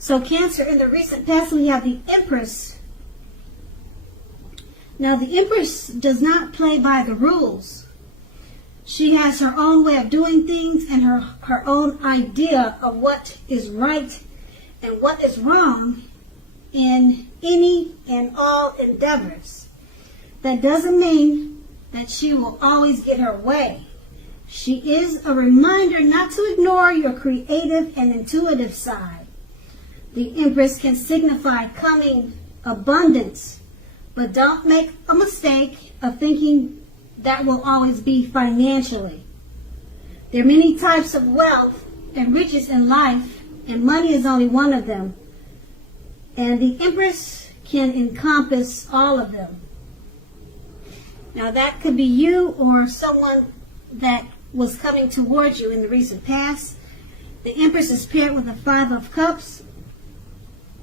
So Cancer, in the recent past, we have the Empress. Now, the Empress does not play by the rules. She has her own way of doing things and her own idea of what is right and what is wrong in any and all endeavors. That doesn't mean that she will always get her way. She is a reminder not to ignore your creative and intuitive side. The Empress can signify coming abundance, but don't make a mistake of thinking that will always be financially. There are many types of wealth and riches in life, and money is only one of them. And the Empress can encompass all of them. Now that could be you or someone that was coming towards you in the recent past. The Empress is paired with the Five of Cups.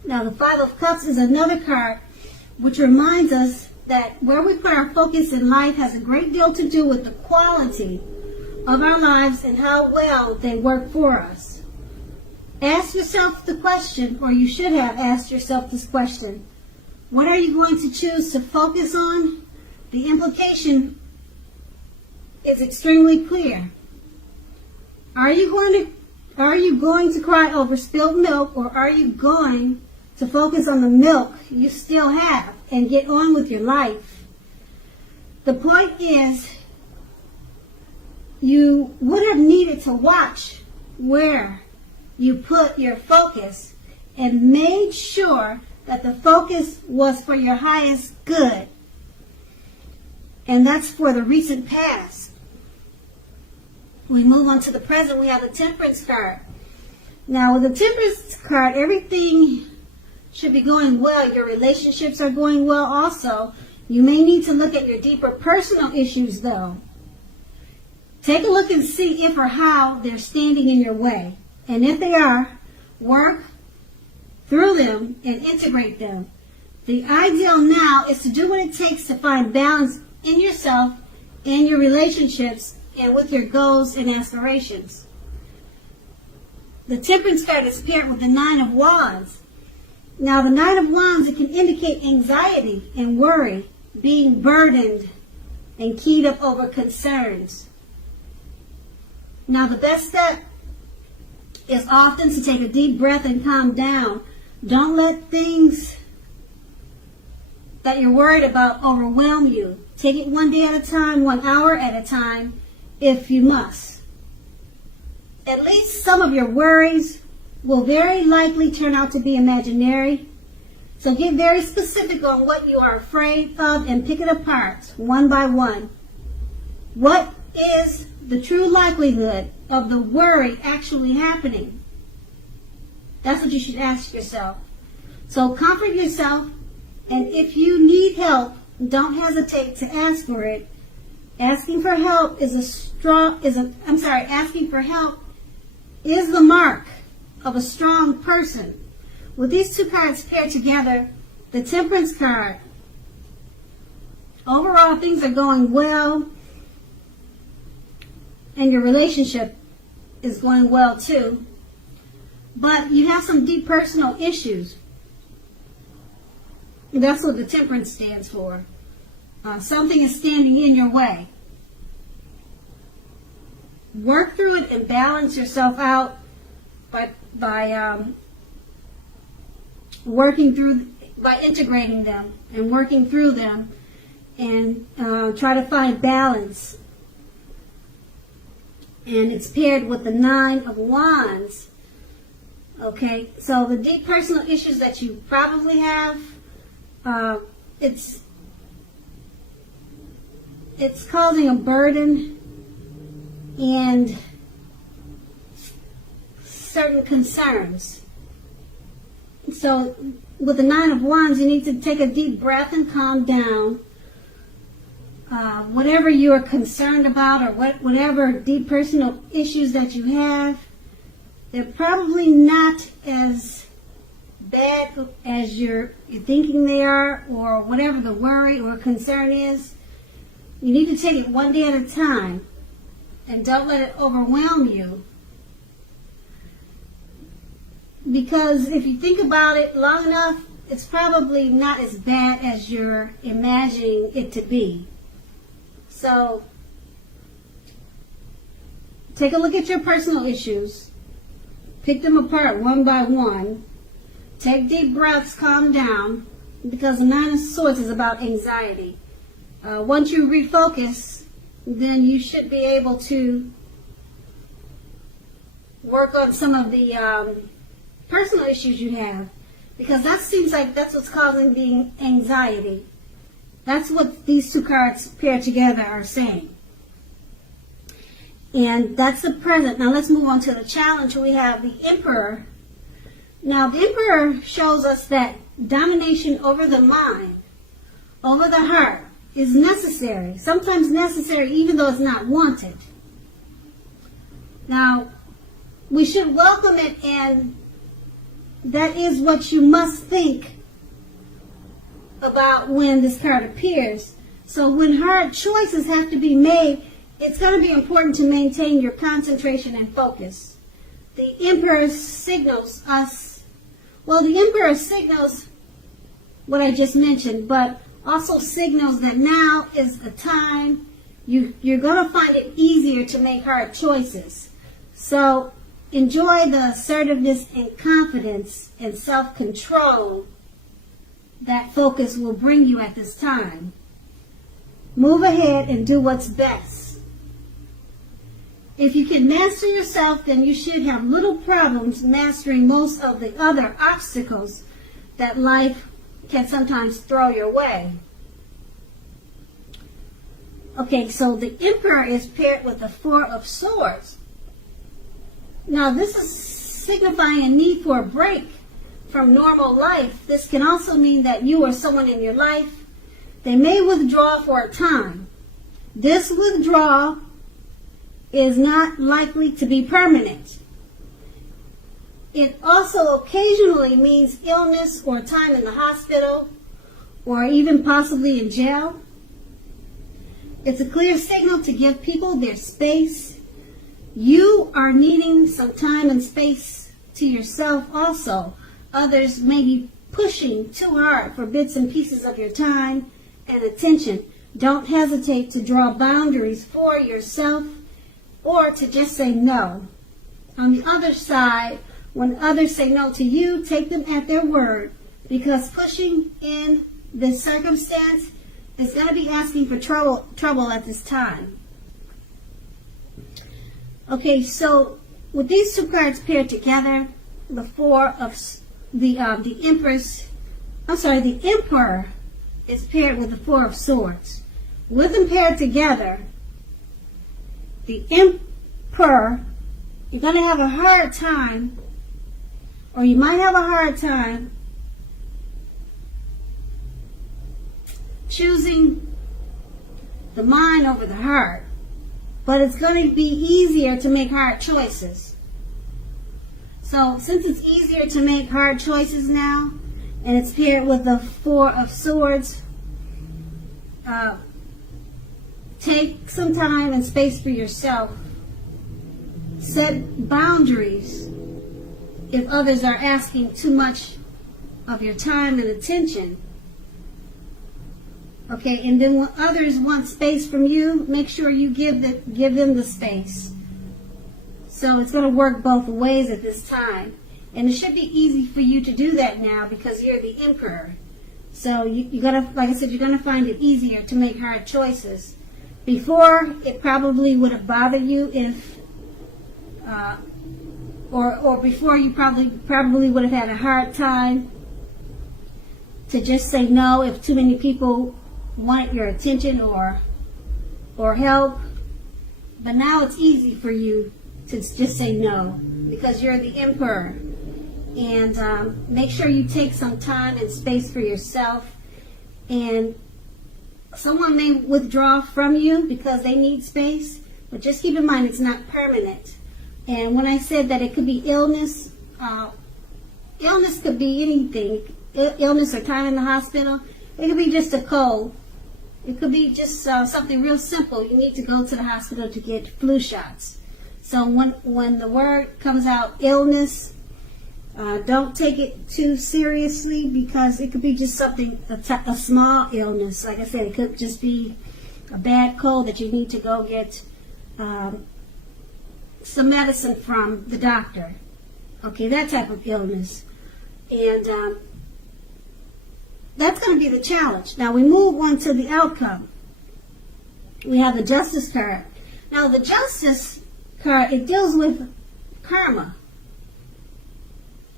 Now the Five of Cups is another card which reminds us that where we put our focus in life has a great deal to do with the quality of our lives and how well they work for us. Ask yourself the question, or you should have asked yourself this question: what are you going to choose to focus on? The implication is extremely clear. Are you going to cry over spilled milk, or are you going to focus on the milk you still have and get on with your life? The point is, you would have needed to watch where you put your focus and made sure that the focus was for your highest good. And that's for the recent past. We move on to the present. We have the Temperance card. Now, with the Temperance card, everything should be going well. Your relationships are going well also. You may need to look at your deeper personal issues, though. Take a look and see if or how they're standing in your way. And if they are, work through them and integrate them. The ideal now is to do what it takes to find balance in yourself and your relationships and with your goals and aspirations. The Temperance card is paired with the Nine of Wands. Now, the Nine of Wands, it can indicate anxiety and worry, being burdened and keyed up over concerns. Now, the best step is often to take a deep breath and calm down. Don't let things that you're worried about overwhelm you. Take it one day at a time, 1 hour at a time, if you must. At least some of your worries will very likely turn out to be imaginary. So get very specific on what you are afraid of and pick it apart one by one. What is the true likelihood of the worry actually happening? That's what you should ask yourself. So comfort yourself, and if you need help, don't hesitate to ask for it. Asking for help asking for help is the mark of a strong person. With these two cards paired together, the Temperance card, overall things are going well, and your relationship is going well too. But you have some deep personal issues. That's what the Temperance stands for. Something is standing in your way. Work through it and balance yourself out by integrating them and working through them, and try to find balance. And it's paired with the Nine of Wands. Okay, so the deep personal issues that you probably have, it's causing a burden and certain concerns. So with the Nine of Wands, you need to take a deep breath and calm down. Whatever you are concerned about, or whatever deep personal issues that you have, they're probably not as bad as you're thinking they are, or whatever the worry or concern is. You need to take it one day at a time, and don't let it overwhelm you. Because if you think about it long enough, it's probably not as bad as you're imagining it to be. So, take a look at your personal issues. Pick them apart one by one. Take deep breaths, calm down, because the Nine of Swords is about anxiety. Once you refocus, then you should be able to work on some of the personal issues you have, because that seems like that's what's causing the anxiety. That's what these two cards paired together are saying. And that's the present. Now let's move on to the challenge. We have the Emperor. Now the Emperor shows us that domination over the mind, over the heart, is necessary. Sometimes necessary even though it's not wanted. Now, we should welcome it, and that is what you must think about when this card appears. So when hard choices have to be made, it's going to be important to maintain your concentration and focus. The Emperor signals us, well, the Emperor signals what I just mentioned, but also signals that now is the time you're going to find it easier to make hard choices. So enjoy the assertiveness and confidence and self-control that focus will bring you at this time. Move ahead and do what's best. If you can master yourself, then you should have little problems mastering most of the other obstacles that life can sometimes throw your way. Okay, so the Emperor is paired with the Four of Swords. Now, this is signifying a need for a break from normal life. This can also mean that you or someone in your life, they may withdraw for a time. This withdrawal is not likely to be permanent. It also occasionally means illness or time in the hospital or even possibly in jail. It's a clear signal to give people their space. You are needing some time and space to yourself also. Others may be pushing too hard for bits and pieces of your time and attention. Don't hesitate to draw boundaries for yourself or to just say no. On the other side, when others say no to you, take them at their word, because pushing in this circumstance is going to be asking for trouble at this time. Okay, so with these two cards paired together, the Emperor is paired with the Four of Swords. With them paired together, the Emperor, you're going to have a hard time, or you might have a hard time choosing the mind over the heart, but it's going to be easier to make hard choices. So since it's easier to make hard choices now, and it's paired with the Four of Swords, take some time and space for yourself. Set boundaries if others are asking too much of your time and attention. Okay, and then when others want space from you, make sure you give them the space. So it's going to work both ways at this time. And it should be easy for you to do that now because you're the Emperor. So you're gonna, like I said, you're going to find it easier to make hard choices. Before, it probably would have bothered you if, or before you probably would have had a hard time to just say no if too many people wanted your attention or help. But now it's easy for you to just say no because you're the Emperor. And make sure you take some time and space for yourself. And someone may withdraw from you because they need space, but just keep in mind it's not permanent. And when I said that it could be illness, illness could be anything. Illness or time in the hospital. It could be just a cold. It could be just something real simple. You need to go to the hospital to get flu shots. So when the word comes out, illness, Don't take it too seriously, because it could be just something, a small illness. Like I said, it could just be a bad cold that you need to go get some medicine from the doctor. Okay, that type of illness. And that's going to be the challenge. Now we move on to the outcome. We have the Justice card. Now the Justice card, it deals with karma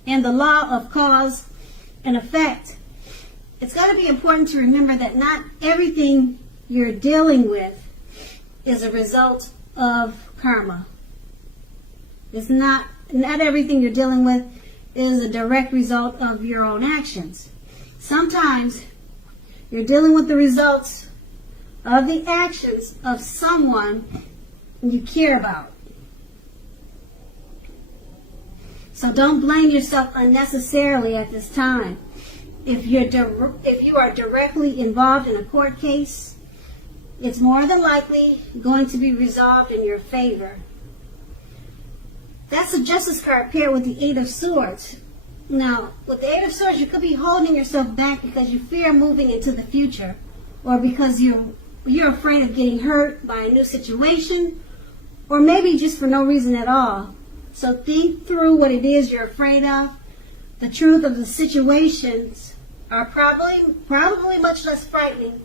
and the law of cause and effect. It's going to be important to remember that not everything you're dealing with is a result of karma. It's not everything you're dealing with is a direct result of your own actions. Sometimes you're dealing with the results of the actions of someone you care about. So don't blame yourself unnecessarily at this time. If you are directly involved in a court case, it's more than likely going to be resolved in your favor. That's the Justice card paired with the Eight of Swords. Now, with the Eight of Swords, you could be holding yourself back because you fear moving into the future, or because you're afraid of getting hurt by a new situation, or maybe just for no reason at all. So think through what it is you're afraid of. The truth of the situations are probably much less frightening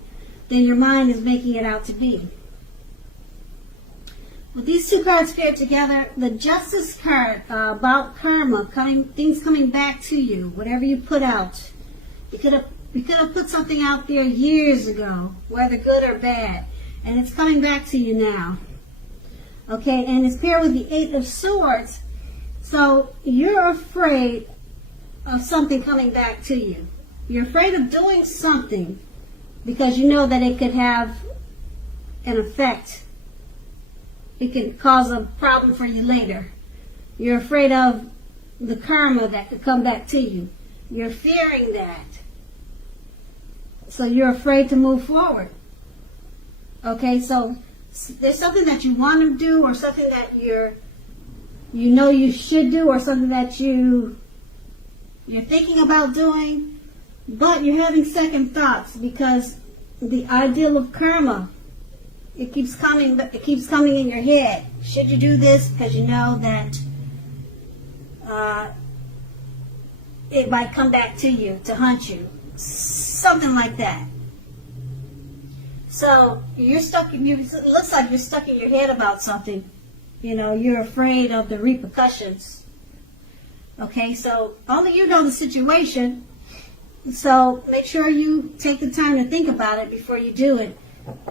than your mind is making it out to be. With these two cards paired together, the Justice card about karma, things coming back to you, whatever you put out. You could have put something out there years ago, whether good or bad, and it's coming back to you now. Okay, and it's paired with the Eight of Swords. So you're afraid of something coming back to you. You're afraid of doing something because you know that it could have an effect. It can cause a problem for you later. You're afraid of the karma that could come back to you. You're fearing that. So you're afraid to move forward. Okay, so there's something that you want to do, or something that you know you should do, or something that you're thinking about doing, but you're having second thoughts because the ideal of karma, it keeps coming in your head. Should you do this? Because you know that it might come back to you to haunt you. Something like that. So you're stuck. It looks like you're stuck in your head about something. You know, you're afraid of the repercussions. Okay, so only you know the situation. So make sure you take the time to think about it before you do it,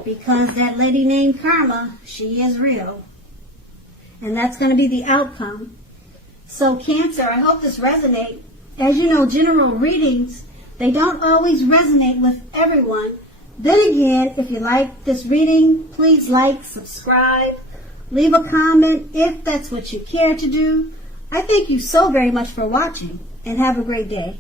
because that lady named Karma, she is real, and that's going to be the outcome. So Cancer, I hope this resonates. As you know, general readings, they don't always resonate with everyone. Then again, if you like this reading, please like, subscribe, leave a comment if that's what you care to do. I thank you so very much for watching, and have a great day.